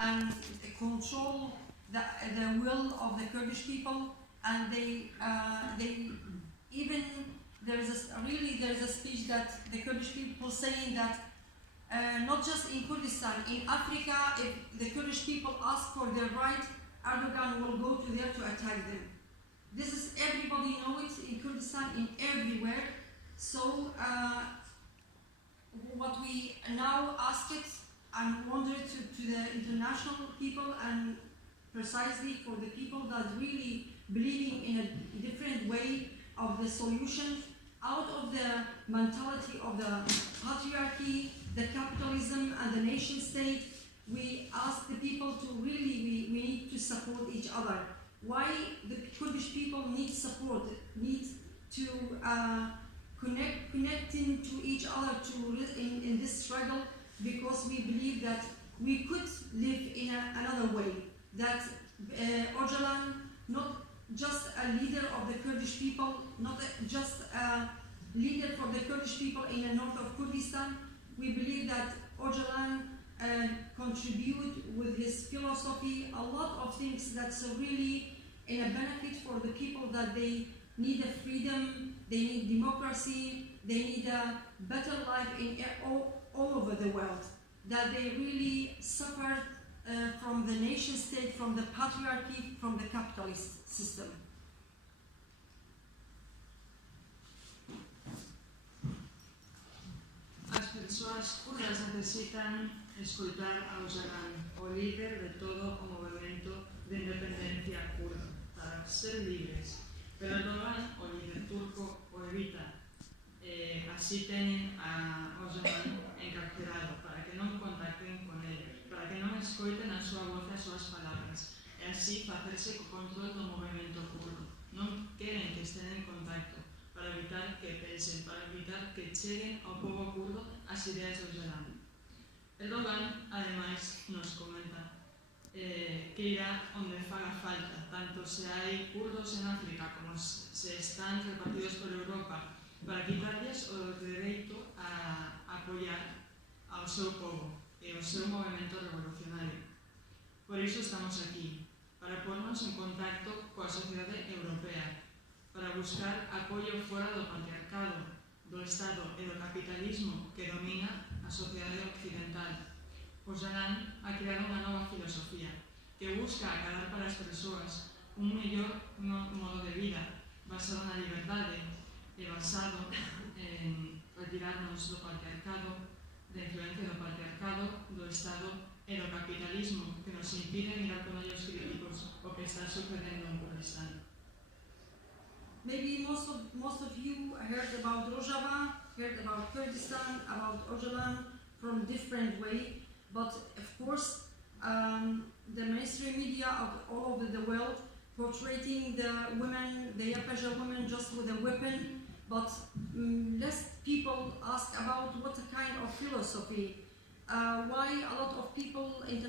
and control the will of the Kurdish people, and they even there's a speech that the Kurdish people saying that not just in Kurdistan, in Africa, if the Kurdish people ask for their right, Erdogan will go to there to attack them. This is, everybody know it in Kurdistan, in everywhere. So what we now ask it and wonder to the international people, and precisely for the people that really believing in a different way of the solution out of the mentality of the patriarchy, the capitalism and the nation state. We ask the people to really, we need to support each other. Why the Kurdish people need support, need to connecting to each other in this struggle, because we believe that we could live in another way, that Öcalan, not just a leader of the Kurdish people, not just a leader for the Kurdish people in the north of Kurdistan. We believe that Öcalan contribute with his philosophy a lot of things that's really in a benefit for the people, that they need a freedom, they need democracy, they need a better life in all over the world, that they really suffered from the nation state, from the patriarchy, from the capitalist system. As persoas kurdas necesitan escoitar a Öcalan, o líder de todo o movimento de independencia kurdo, para ser libres. Pero Erdogan, o líder turco, o evita. Así teñen a Öcalan encarcelado, para que non contacten con ele, para que non escoiten a súa voz e as súas palabras, e así facerse co control do movimento kurdo. Non queren que estén en contacto, para evitar que pensen, para evitar que cheguen ao povo kurdo as ideas de Öcalan. Erdogan, ademais, nos comenta que irá onde faga falta, tanto se hai kurdos en África como se están repartidos por Europa, para quitarlles o dereito a apoiar ao seu povo e ao seu movimento revolucionario. Por iso estamos aquí, para pornos en contacto coa sociedade europea, para buscar apoio fora do patriarcado, do Estado e do capitalismo que domina a sociedade occidental. Öcalan ha creado unha nova filosofía que busca acadar para as persoas un mellor modo de vida basado na liberdade e basado en retirarnos do patriarcado, da influencia do patriarcado, do Estado e do capitalismo que nos impide mirar con ollos críticos o que está sucedendo en Kurdistan. Maybe most of you heard about Rojava, heard about Kurdistan, about Öcalan from different way, but of course the mainstream media of all over the world portraying the women, the Yapasha women, just with a weapon, but less people ask about what kind of philosophy, why a lot of people internationally